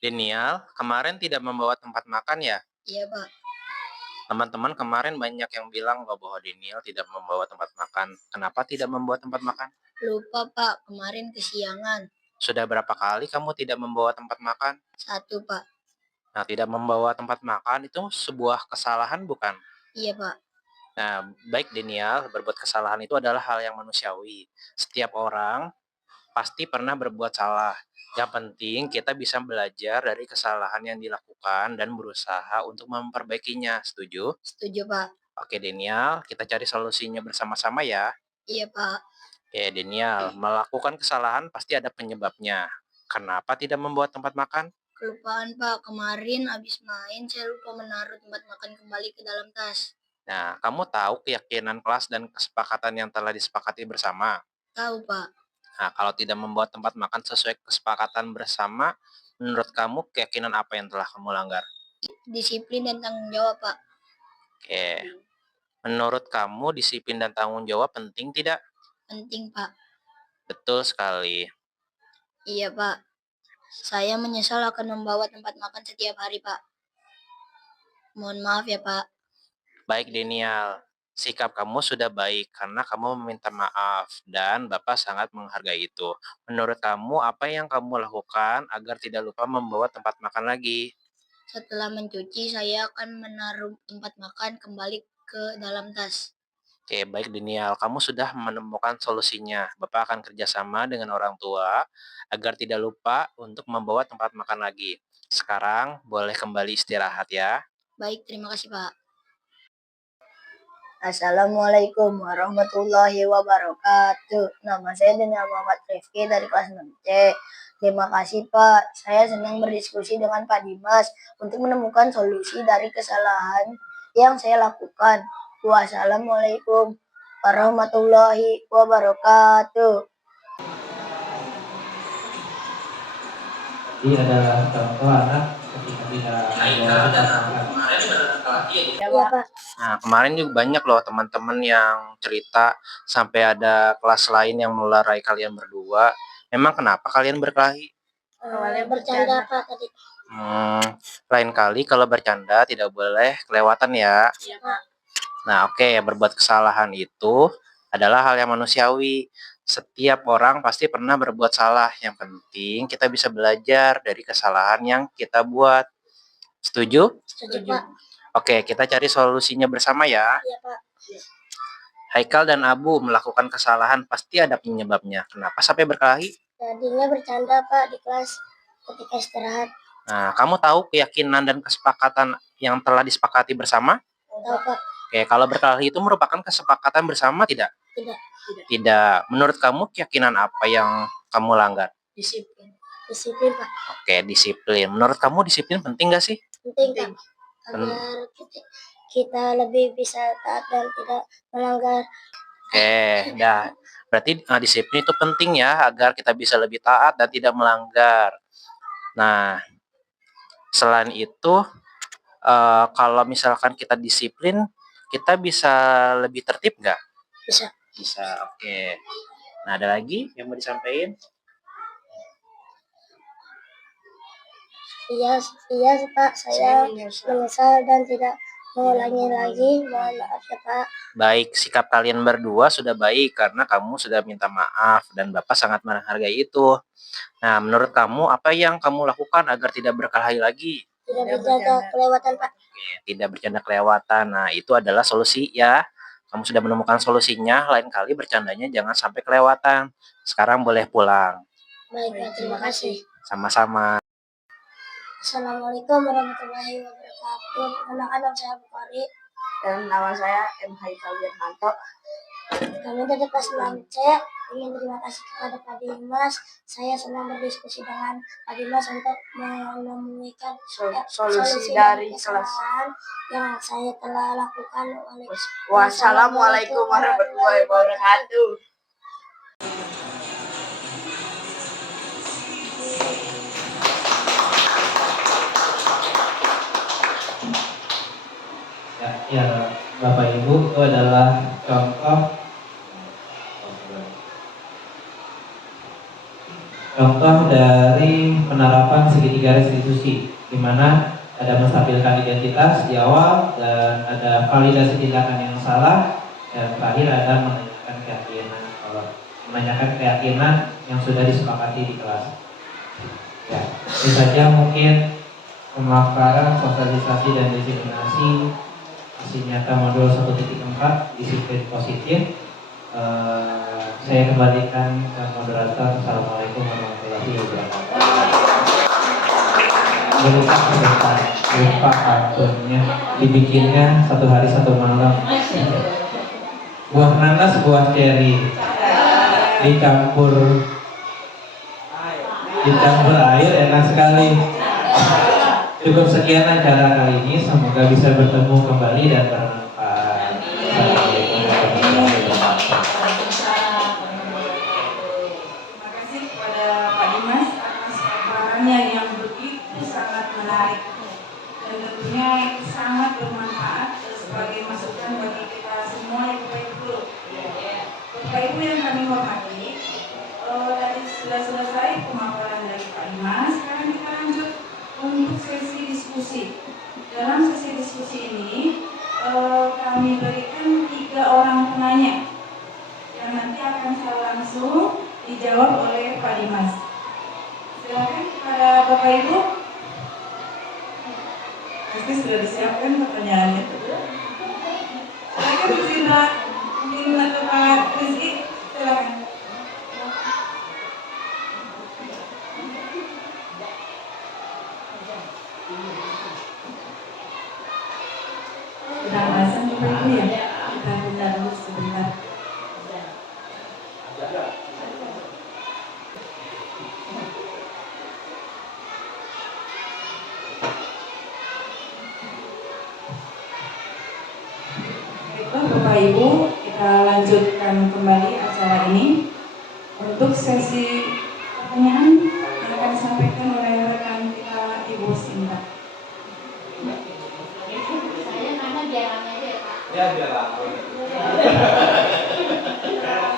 Denial, kemarin tidak membawa tempat makan ya? Iya, Pak. Teman-teman kemarin banyak yang bilang bahwa Denial tidak membawa tempat makan. Kenapa tidak membawa tempat makan? Lupa, Pak. Kemarin kesiangan. Sudah berapa kali kamu tidak membawa tempat makan? 1, Pak. Nah, tidak membawa tempat makan itu sebuah kesalahan bukan? Iya, Pak. Nah, baik Denial, berbuat kesalahan itu adalah hal yang manusiawi. Setiap orang pasti pernah berbuat salah. Yang penting kita bisa belajar dari kesalahan yang dilakukan dan berusaha untuk memperbaikinya. Setuju? Setuju, Pak. Oke, Denial, kita cari solusinya bersama-sama ya. Iya, Pak. Oke, Denial, melakukan kesalahan pasti ada penyebabnya. Kenapa tidak membuat tempat makan? Kelupaan, Pak. Kemarin habis main, saya lupa menaruh tempat makan kembali ke dalam tas. Nah, kamu tahu keyakinan kelas dan kesepakatan yang telah disepakati bersama? Tahu, Pak. Nah, kalau tidak membuat tempat makan sesuai kesepakatan bersama, Menurut kamu keyakinan apa yang telah kamu langgar? Disiplin dan tanggung jawab, Pak. Oke. Menurut kamu disiplin dan tanggung jawab penting tidak? Penting, Pak. Betul sekali. Iya, Pak. Saya menyesal akan membawa tempat makan setiap hari, Pak. Mohon maaf ya, Pak. Baik Denial, sikap kamu sudah baik karena kamu meminta maaf dan Bapak sangat menghargai itu. Menurut kamu apa yang kamu lakukan agar tidak lupa membawa tempat makan lagi? Setelah mencuci, saya akan menaruh tempat makan kembali ke dalam tas. Oke, baik Denial, kamu sudah menemukan solusinya. Bapak akan kerjasama dengan orang tua agar tidak lupa untuk membawa tempat makan lagi. Sekarang boleh kembali istirahat ya. Baik, terima kasih, Pak. Assalamualaikum warahmatullahi wabarakatuh. Nama saya Daniel Muhammad Rifki dari kelas 6C. Terima kasih, Pak. Saya senang berdiskusi dengan Pak Dimas untuk menemukan solusi dari kesalahan yang saya lakukan. Wassalamualaikum warahmatullahi wabarakatuh. Ini adalah contoh anak ketika tidak membawa tempat makan. Ya, Pak. Nah, kemarin juga banyak loh teman-teman yang cerita sampai ada kelas lain yang melerai kalian berdua. Memang kenapa kalian berkelahi? Bercanda, Pak, tadi. Lain kali kalau bercanda tidak boleh kelewatan ya. Iya, Pak. Nah, oke, berbuat kesalahan itu adalah hal yang manusiawi. Setiap orang pasti pernah berbuat salah. Yang penting kita bisa belajar dari kesalahan yang kita buat. Setuju? Setuju, Pak. Oke, kita cari solusinya bersama ya. Iya, Pak. Haikal dan Abu melakukan kesalahan pasti ada penyebabnya. Kenapa sampai berkelahi? Tadinya bercanda, Pak, di kelas ketika istirahat. Nah, kamu tahu keyakinan dan kesepakatan yang telah disepakati bersama? Tahu, Pak. Oke, kalau berkelahi itu merupakan kesepakatan bersama tidak? Tidak. Tidak. Menurut kamu keyakinan apa yang kamu langgar? Disiplin. Disiplin, Pak. Oke, disiplin. Menurut kamu disiplin penting nggak sih? Penting, Pak. Agar kita lebih bisa taat dan tidak melanggar. Oke, dah. Berarti disiplin itu penting ya agar kita bisa lebih taat dan tidak melanggar. Nah, selain itu, kalau misalkan kita disiplin, kita bisa lebih tertib nggak? Bisa. Bisa, oke. Nah, ada lagi yang mau disampaikan? Iya, Pak. Saya menyesal dan tidak mengulangi lagi. Mohon maaf ya, Pak. Baik, sikap kalian berdua sudah baik karena kamu sudah minta maaf dan Bapak sangat menghargai itu. Nah, menurut kamu apa yang kamu lakukan agar tidak berkelahi lagi? Tidak bercanda kelewatan, Pak. Oke, tidak bercanda kelewatan. Nah, itu adalah solusi ya. Kamu sudah menemukan solusinya, lain kali bercandanya jangan sampai kelewatan. Sekarang boleh pulang. Baik, Pak. Terima kasih. Sama-sama. Assalamualaikum warahmatullahi wabarakatuh. Perkenalkan nama saya Bukhari. Dan nama saya M. Haikal Wirmanto. Kami dari kelas 6C ingin terima kasih kepada Pak Dimas. Saya senang berdiskusi dengan Pak Dimas untuk menemukan Solusi dari kelas. kesalahan yang saya telah lakukan oleh. Wassalamualaikum warahmatullahi wabarakatuh. Ya, Bapak Ibu, itu adalah contoh dari penerapan segitiga restitusi, di mana ada menstabilkan identitas di awal dan ada validasi tindakan yang salah, dan terakhir ada menanyakan keyakinan yang sudah disepakati di kelas. Ya, itu saja mungkin pemaparan sosialisasi dan diseminasi hasil nyata modul 1.4 disiplin positif. Saya kembalikan ke moderator. Assalamualaikum warahmatullahi wabarakatuh. Lupa kartunnya, dibikinnya 1 hari 1 malam. Buah nanas, buah ceri dicampur air, enak sekali. Cukup sekian acara kali ini, semoga bisa bertemu kembali dan bermanfaat. Assalamualaikum warahmatullahi wabarakatuh. Terima kasih kepada Pak Dimas atas paparannya yang tentunya itu sangat bermanfaat sebagai masukan bagi kita semua ya Bapak Ibu. Bapak Ibu yang kami hormati, tadi sudah selesai pemaparan dari Pak Dimas. Sekarang kita lanjut untuk sesi diskusi. Dalam sesi diskusi ini kami berikan 3 orang penanya yang nanti akan secara langsung dijawab oleh Pak Dimas. Silakan kepada Bapak Ibu. Pasti sudah disiapkan pertanyaannya. Silakan Bu Sinta, mungkin atau Pak Rizky, silakan. Sedang pasang Bapak Ibu ya? Kita tunda dulu sebentar. Baiklah Bapak Ibu, kita lanjutkan kembali acara ini untuk sesi pertanyaan yang akan disampaikan oleh rekan kita Ibu Sinta. Saya nanya biar rame aja ya Pak. Ya biar aku.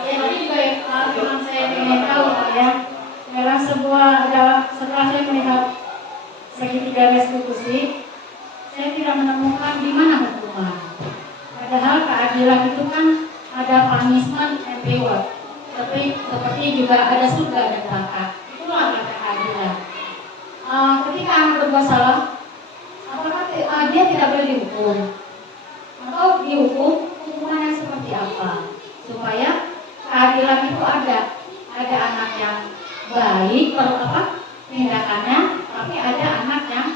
Ya tapi juga memang saya ingin tahu Pak ya. Dalam setelah saya melihat segitiga restitusi, saya tidak menemukan di mana hukuman. Padahal keadilan itu kan ada punishment and reward. Tapi seperti juga ada surga dan neraka. Itulah kata keadilan. Ketika anak berbuat salah, apakah dia tidak boleh dihukum? Atau dihukum hukuman yang seperti apa? Supaya keadilan itu ada anak yang baik tindakannya, tapi ada anak yang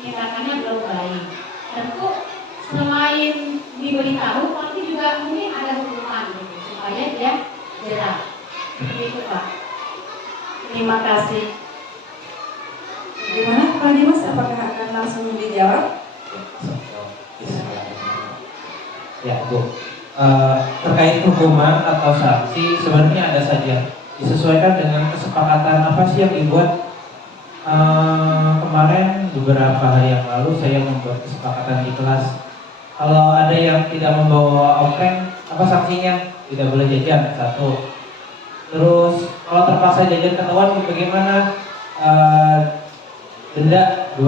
tindakannya belum baik. Tentu selain diberitahu, pasti juga mungkin ada hukuman gitu, supaya dia jerah. Begitu Pak. Terima kasih. Gimana Pak Dimas, apakah akan langsung dijawab? Ya Bu, terkait hukuman atau sanksi sebenarnya ada saja, disesuaikan dengan kesepakatan apa sih yang dibuat. Kemarin beberapa hari yang lalu saya membuat kesepakatan di kelas. Kalau ada yang tidak membawa oprek, apa sanksinya? Tidak boleh jajan, 1. Terus kalau terpaksa jajan ketahuan bagaimana? Denda 2.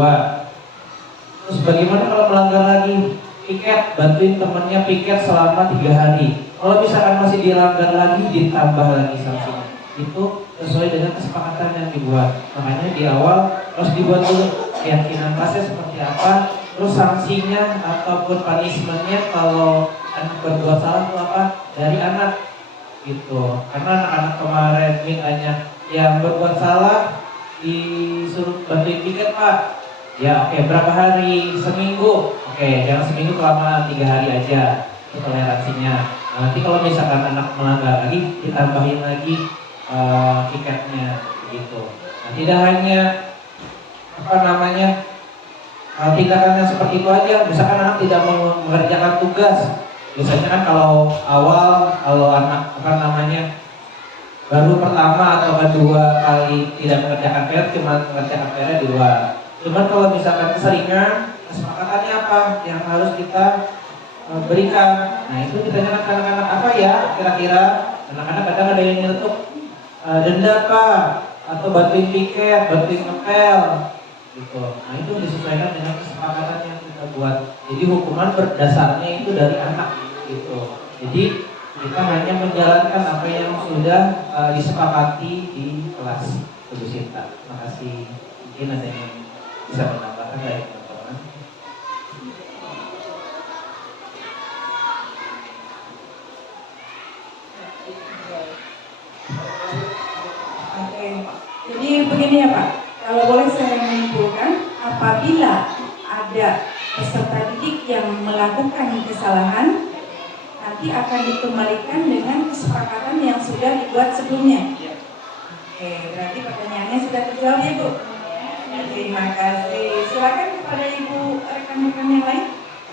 Terus bagaimana kalau melanggar lagi? Piket, bantuin temannya piket selama 3 hari. Kalau misalkan masih dilanggar lagi, ditambah lagi sanksinya. Itu sesuai dengan kesepakatan yang dibuat. Makanya di awal harus dibuat dulu keyakinan kelasnya seperti apa, terus sanksinya ataupun punishmentnya kalau anak berbuat salah itu apa dari anak gitu. Karena anak-anak kemarin mintanya yang berbuat salah disuruh bantuin piket Pak. Ya oke, berapa hari? Seminggu. Oke, jangan seminggu, kelamaan 3 hari aja toleransinya. Nanti kalau misalkan anak melanggar lagi, ditambahin lagi tiketnya gitu. Nah, tidak hanya tindakan yang seperti itu aja. Misalkan anak tidak mengerjakan tugas, biasanya kan kalau anak baru pertama atau kedua kali tidak mengerjakan PR, cuma mengerjakan PR di luar. Cuman kalau misalkan keseringan, kesepakatannya apa yang harus kita berikan. Nah itu ditanyakan ke anak-anak, apa ya kira-kira. Anak-anak kadang ada yang nyetuk denda Pak, atau bantuin piket, bantuin ngepel gitu. Nah itu disesuaikan dengan kesepakatan yang kita buat. Jadi hukuman berdasarnya itu dari anak gitu. Jadi kita hanya menjalankan apa yang sudah disepakati di kelas Ibu Sinta. Terima kasih. Mungkin ada yang bisa menambahkan dari teman-teman. Oke, jadi begini ya Pak, kalau boleh saya menyimpulkan, apabila ada peserta didik yang melakukan kesalahan, nanti akan dikembalikan dengan kesepakatan yang sudah dibuat sebelumnya. Oke, berarti pertanyaannya sudah terjawab ya Bu. Terima kasih. Silakan kepada Ibu rekan-rekan yang lain.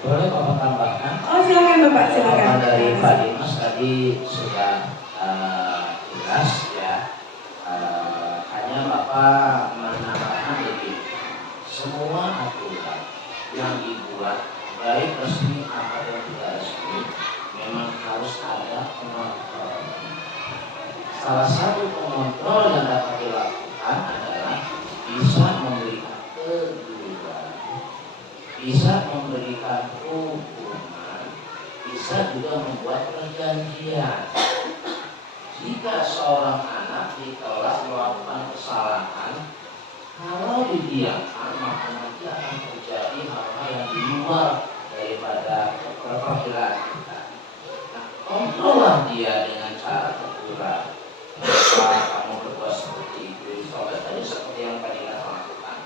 Boleh Bapak tambahkan? Oh silakan Bapak, silakan. Dari Pak Dimas tadi sudah jelas ya. Hanya Bapak menambahkan lebih semua aturan yang dibuat baik resmi atau tidak resmi memang harus ada pengontrol. Salah satu pengontrol yang dapat dilakukan adalah bisa memberikan teguran, bisa memberikan hukuman, bisa juga membuat perjanjian. Jika seorang anak di kelas melakukan kesalahan, kalau didiamkan maka nanti akan terjadi hal-hal yang di luar daripada perkiraan kita. Nah, kontrollah dia dengan cara teguran. Kenapa kamu berbuat seperti itu? Sobat tadi seperti yang tadi kita lakukan.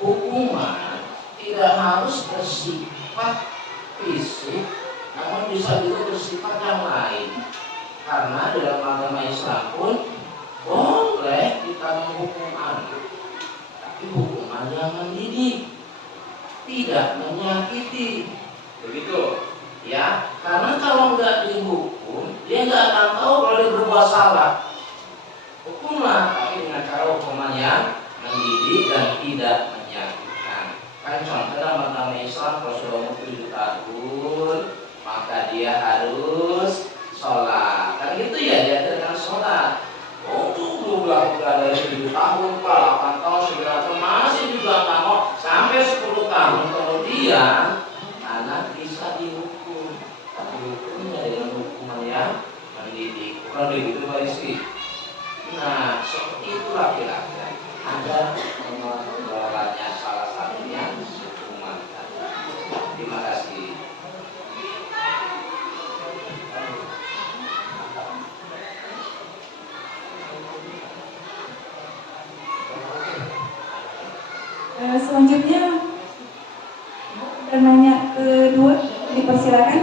Hukuman tidak harus bersifat fisik, namun bisa juga bersifat yang lain. Karena dalam agama Islam pun boleh kita menghukum anak, tapi hukuman yang mendidik, tidak menyakiti, begitu ya. Karena kalau nggak dihukum, dia nggak akan tahu kalau dia berbuat salah. Hukumlah, tapi dengan cara hukuman yang mendidik dan tidak menyakitkan. Kan contoh dalam agama Islam, kalau sudah umur 7 tahun, maka dia harus sholat. Kan gitu ya, dia dengan sholat. Belum dari 7 tahun, 8 tahun, 9 tahun masih juga nggak mau. Sampai 10 tahun kemudian anak bisa dihukum. Tapi hukumnya dengan hukuman yang mendidik. Bukan begitu Pak Rizky? Nah, seperti itulah kira-kira. Ada pengelolanya salah satunya hukuman. Terima kasih. Selanjutnya pertanyaan kedua dipersilakan.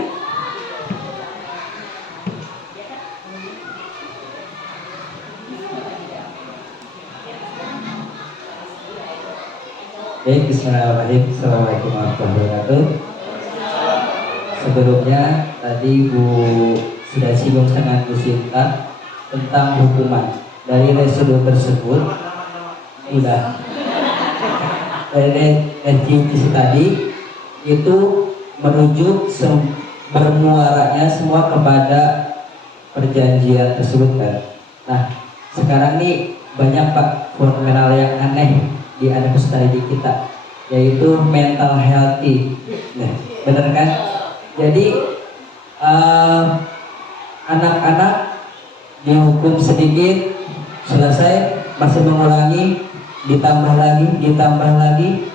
Baik, bismillahirrahmanirrahim. Assalamualaikum warahmatullahi wabarakatuh. Sebelumnya tadi Bu sudah singgung sangat Bu Sinta tentang hukuman. Dari resolusi tersebut sudah dari revisi tadi itu merujuk bermuaranya semua kepada perjanjian tersebut kan. Nah, sekarang nih banyak Pak fenomena yang aneh di anak peserta didik kita, yaitu mental healthy. Nah, benar kan? Jadi anak-anak dihukum sedikit, selesai masih mengulangi, ditambah lagi,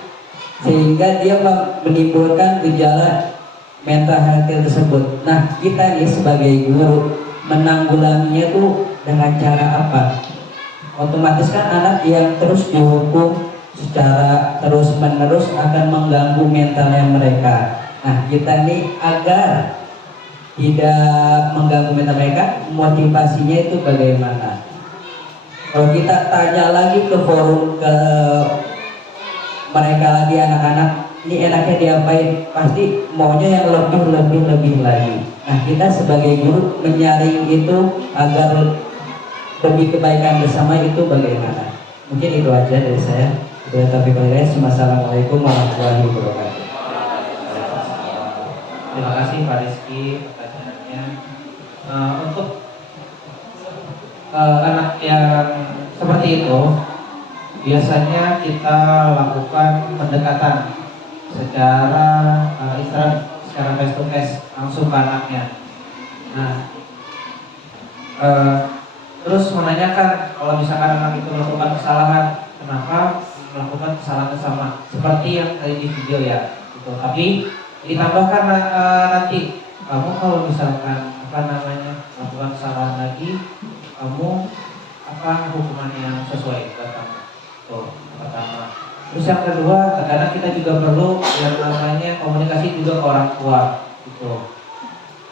sehingga dia menimbulkan gejala mental healthy tersebut. Nah, kita nih sebagai guru menanggulanginya tuh dengan cara apa? Otomatis kan anak yang terus dihukum secara terus menerus akan mengganggu mentalnya mereka. Nah, kita nih agar tidak mengganggu mental mereka, motivasinya itu bagaimana? Kalau kita tanya lagi ke forum, ke mereka lagi anak-anak, ini enaknya diapain? Pasti maunya yang lebih lagi. Nah, kita sebagai guru menyaring itu agar demi kebaikan bersama itu bagaimana? Mungkin itu aja dari saya. Wassalamualaikum warahmatullahi wabarakatuh. Terima kasih Pak Rizky pertanyaannya. Untuk anak yang seperti itu biasanya kita lakukan pendekatan secara secara face to face langsung ke anaknya. Nah, terus menanyakan kalau misalkan anak itu melakukan kesalahan, kenapa melakukan kesalahan sama seperti yang tadi di video ya, gitu. Tapi ditambahkan nanti kamu kalau misalkan melakukan kesalahan lagi, kamu apa hukuman yang sesuai buat kamu? Tuh, pertama. Terus yang kedua, kadang kita juga perlu yang namanya komunikasi juga ke orang tua, gitu.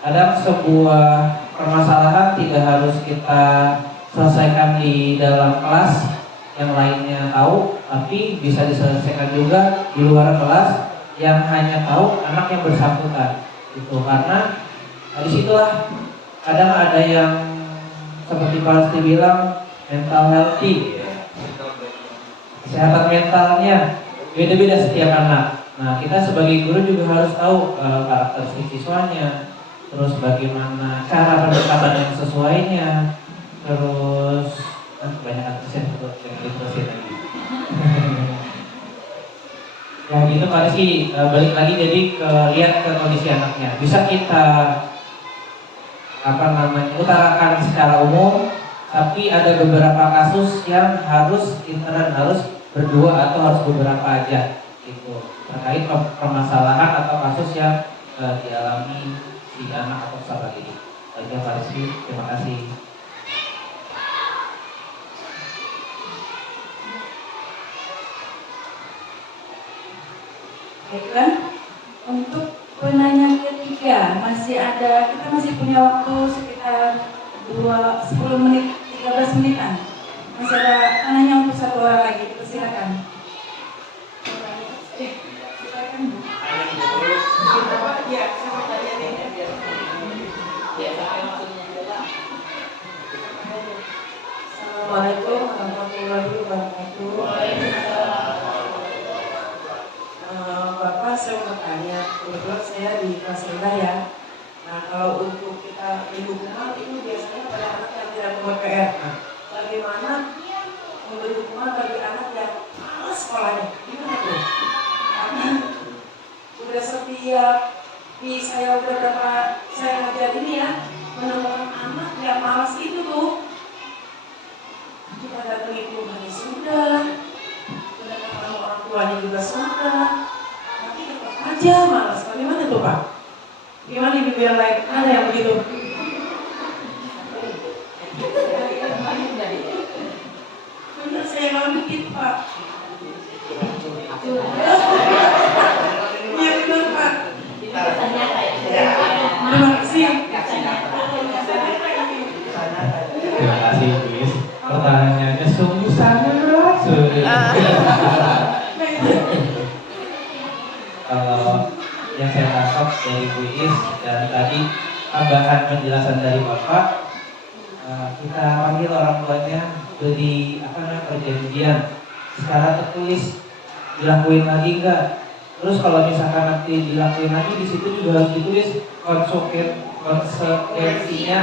Kadang sebuah permasalahan tidak harus kita selesaikan di dalam kelas, yang lainnya tahu, tapi bisa diselesaikan juga di luar kelas yang hanya tahu anak yang bersangkutan, gitu. Karena disitulah kadang ada yang seperti Pak Asti bilang mental healthy, kesehatan mentalnya beda-beda setiap anak. Nah, kita sebagai guru juga harus tahu karakteristik siswanya, terus bagaimana cara pendekatan yang sesuainya, terus kebanyakan persen untuk yang diterusin lagi. Ya gitu Pak Rizky, balik lagi jadi lihat ke kondisi anaknya. Bisa kita utarakan secara umum, tapi ada beberapa kasus yang harus intern, harus berdua atau harus beberapa aja gitu, terkait permasalahan atau kasus yang dialami si anak atau sahabat ini. Baiknya Pak Rizky, terima kasih. Baiklah, untuk penanya ketiga kita masih punya waktu sekitar 10 menit, 13 menitan. Masih ada penanya untuk satu orang lagi, silakan. Silakan. Assalamualaikum warahmatullahi wabarakatuh. Bapak, saya mau bertanya, kebetulan saya di kelas rendah ya. Nah, kalau untuk kita di hukuman itu biasanya pada anak yang tidak membuat PR. Nah, bagaimana memberi hukuman bagi anak yang malas sekolahnya? Gimana tuh? Karena udah setiap saya ngajar ini ya, menemukan anak yang malas itu tuh. Kita datangin rumahnya sudah, kita ketemu orang tuanya juga sudah, tapi tetap aja malas. Bagaimana tuh Pak? Gimana di biar lain? Ada yang begitu? Bener, saya nggak begitu Pak. Iya benar Pak. Terima kasih. Terima kasih Luis. Pertanyaannya sungguh sangat sulit. Kalau yang saya tangkap dari Luis dan tadi tambahan penjelasan dari Bapak, kita panggil orang tuanya beri perjanjian secara tertulis, dilakuin lagi enggak. Terus kalau misalkan nanti dilakuin lagi, di situ juga harus ditulis konsekuensinya.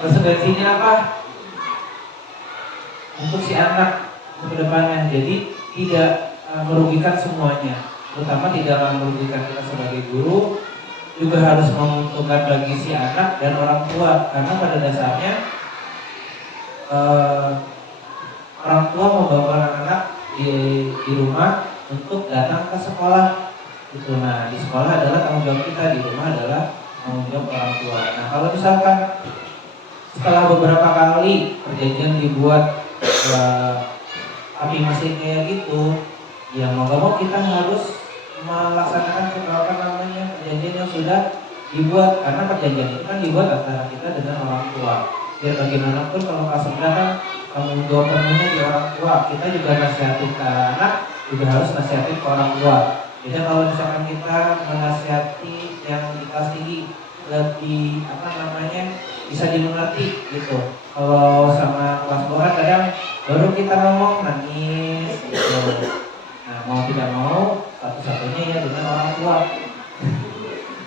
Konsekuensinya apa untuk si anak ke depannya. Jadi tidak merugikan semuanya, terutama tidak merugikan kita sebagai guru, juga harus menguntungkan bagi si anak dan orang tua, karena pada dasarnya orang tua membawa anak di rumah untuk datang ke sekolah gitu. Nah, di sekolah adalah tanggung jawab kita, di rumah adalah tanggung jawab orang tua. Nah, kalau misalkan setelah beberapa kali perjanjian dibuat tapi masih kayak gitu, ya mau gak mau kita harus melaksanakan perjanjian yang sudah dibuat, karena perjanjian itu kan dibuat antara kita dengan orang tua. Biar bagaimanapun kalau kelas rendah kan tanggung jawab penuhnya di orang tua, kita juga nasihatin ke anak, juga harus nasihatin ke orang tua. Jadi kalau misalkan kita menasihati yang di kelas tinggi lebih bisa dimengerti gitu. Kalau sama kelas bawah kadang baru kita ngomong nangis gitu. Nah, mau tidak mau satu-satunya ya dengan orang tua.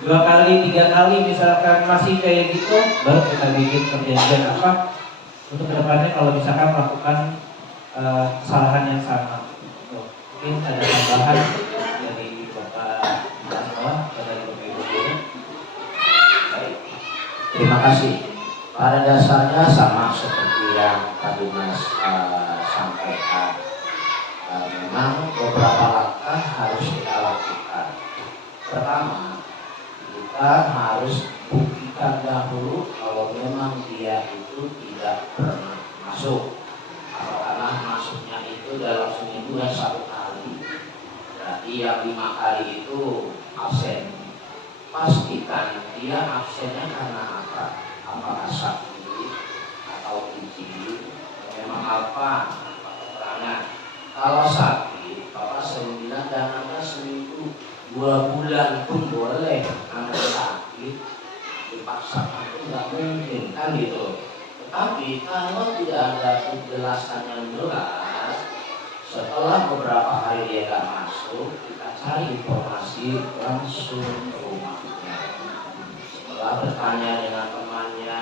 2 kali, 3 kali misalkan masih kayak gitu, baru kita bikin perjanjian apa untuk kedepannya kalau misalkan melakukan kesalahan yang sama. Mungkin ada tambahan dari Bapak Mas atau dari Bapak Ibu guru. Baik, terima kasih. Pada dasarnya sama seperti yang tadi Mas sampaikan. Memang beberapa langkah harus kita lakukan. Pertama, kita harus buktikan dahulu kalau memang dia itu tidak pernah masuk. Kalau anak masuknya itu dalam seminggu 1 kali, berarti yang 5 kali itu absen. Pastikan dia absennya karena apa? Apakah sakit atau izin, memang apa keterangan. Kalau sakit, Bapak sering bilang dan Anda seminggu 2 bulan pun boleh. Anda sakit dipaksakan itu nggak mungkin kan gitu. Tetapi kalau tidak ada penjelasan yang jelas, Setelah beberapa hari dia nggak masuk, kita cari informasi langsung ke rumahnya. Setelah bertanya dengan temannya,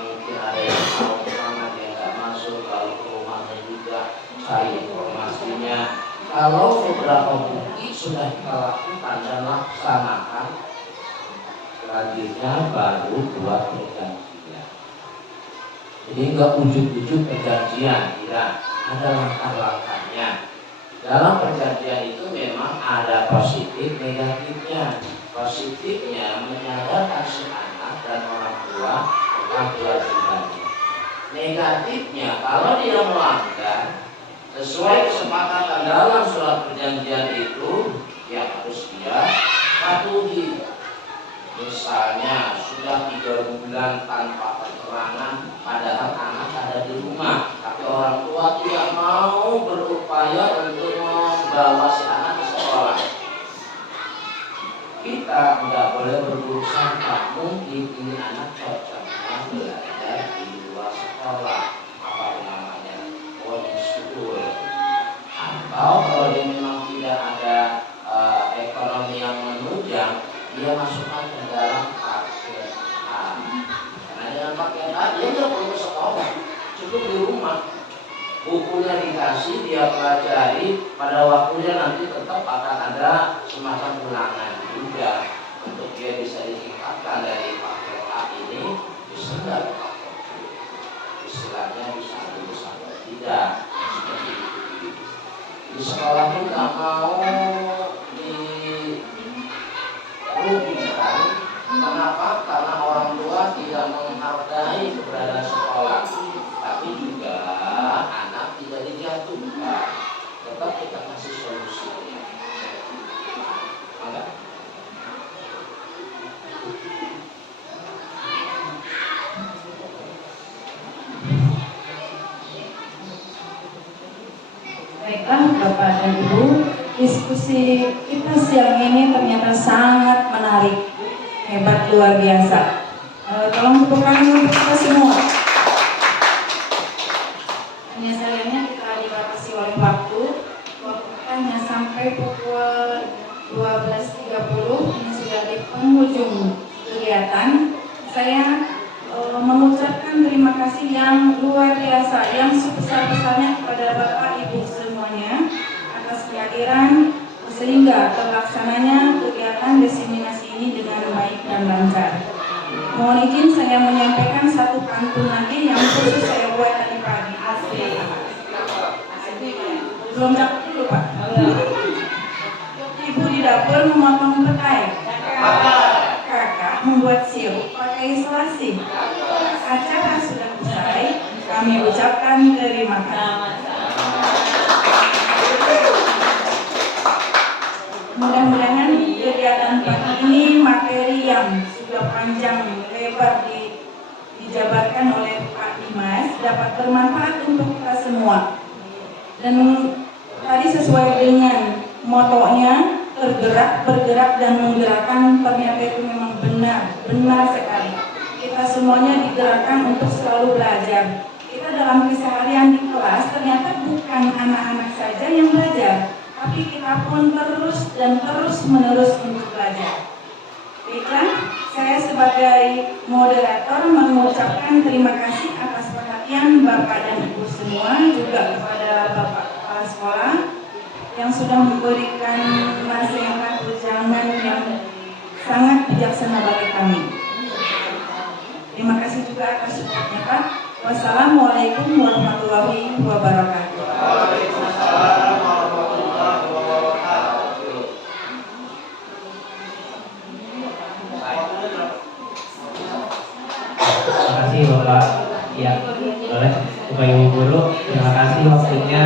mungkin ada yang tahu kemana dia nggak masuk, lalu ke rumahnya juga cari informasinya. Kalau beberapa bukti sudah kita lakukan dan laksanakan, selanjutnya baru buat perjanjian. Jadi nggak ujuk-ujuk perjanjian, tidak, ada langkah-langkahnya. Dalam perjanjian itu memang ada positif negatifnya. Positifnya menyadarkan si anak dan orang tua tentang kewajibannya. Negatifnya kalau dia melanggar sesuai kesepakatan dalam surat perjanjian itu, ya harus dia patuhi. Misalnya sudah 3 bulan tanpa keterangan, padahal anak ada di rumah, tapi orang tua tidak mau berupaya untuk membawa si anak ke sekolah. Kita tidak boleh berburuk sangka, mungkin ini anak cocok belajar di luar sekolah, apa namanya, boarding school. Atau kalau dia memang tidak ada ekonomi yang menunjang, dia masukkan ke dalam paket A. Karena dengan paket A dia nggak perlu sekolah, cukup di rumah. Bukunya dikasih, dia pelajari, pada waktunya nanti tetap akan ada semacam ulangan juga untuk dia bisa ditingkatkan dari paket A ini bisa nggak ke paket B. Istilahnya bisa lulus atau tidak. Seperti itu. Di sekolah pun nggak mau rugikan. Kenapa? Karena orang tua tidak menghargai keberadaan sekolah, tapi juga anak tidak dijatuhkan. Tetap kita kasih solusinya. Enggak? Baiklah Bapak dan Ibu, diskusi kita siang ini ternyata sangat menarik, hebat, luar biasa. Tolong tepuk tangan untuk kita semua. Hanya sayangnya kita dibatasi oleh waktu kita hanya sampai pukul 12.30, ini sudah di penghujung kegiatan. Saya mengucapkan terima kasih yang luar biasa, yang sebesar-besarnya kepada Bapak Ibu semuanya atas kehadiran sehingga terlaksananya kegiatan diseminasi ini dengan baik dan lancar. Mohon izin saya menyampaikan satu pantun lagi yang khusus saya buat tadi pagi. Belum dapat dulu Pak. Ibu di dapur memotong petai, kakak membuat sirup pakai selasi. Acara sudah usai, kami ucapkan terima kasih. Mudah-mudahan kegiatan pagi ini materi yang sudah panjang lebar dijabarkan oleh Pak Dimas dapat bermanfaat untuk kita semua. Dan tadi sesuai dengan motonya tergerak, bergerak dan menggerakkan, ternyata itu memang benar sekali. Kita semuanya digerakkan untuk selalu belajar. Kita dalam keseharian di kelas ternyata bukan anak-anak saja yang belajar, tapi kita pun terus dan terus menerus untuk belajar. Baiklah, saya sebagai moderator mengucapkan terima kasih atas perhatian Bapak dan Ibu semua, juga kepada Bapak Kepala Sekolah yang sudah memberikan nasihat ujangan yang sangat bijaksana bagi kami. Terima kasih juga atas supportnya Pak. Wassalamualaikum warahmatullahi wabarakatuh. Waalaikumsalam warahmatullahi wabarakatuh. Terima kasih Bapak. Ya, boleh Bapak Ibu Guru. Terima kasih waktunya.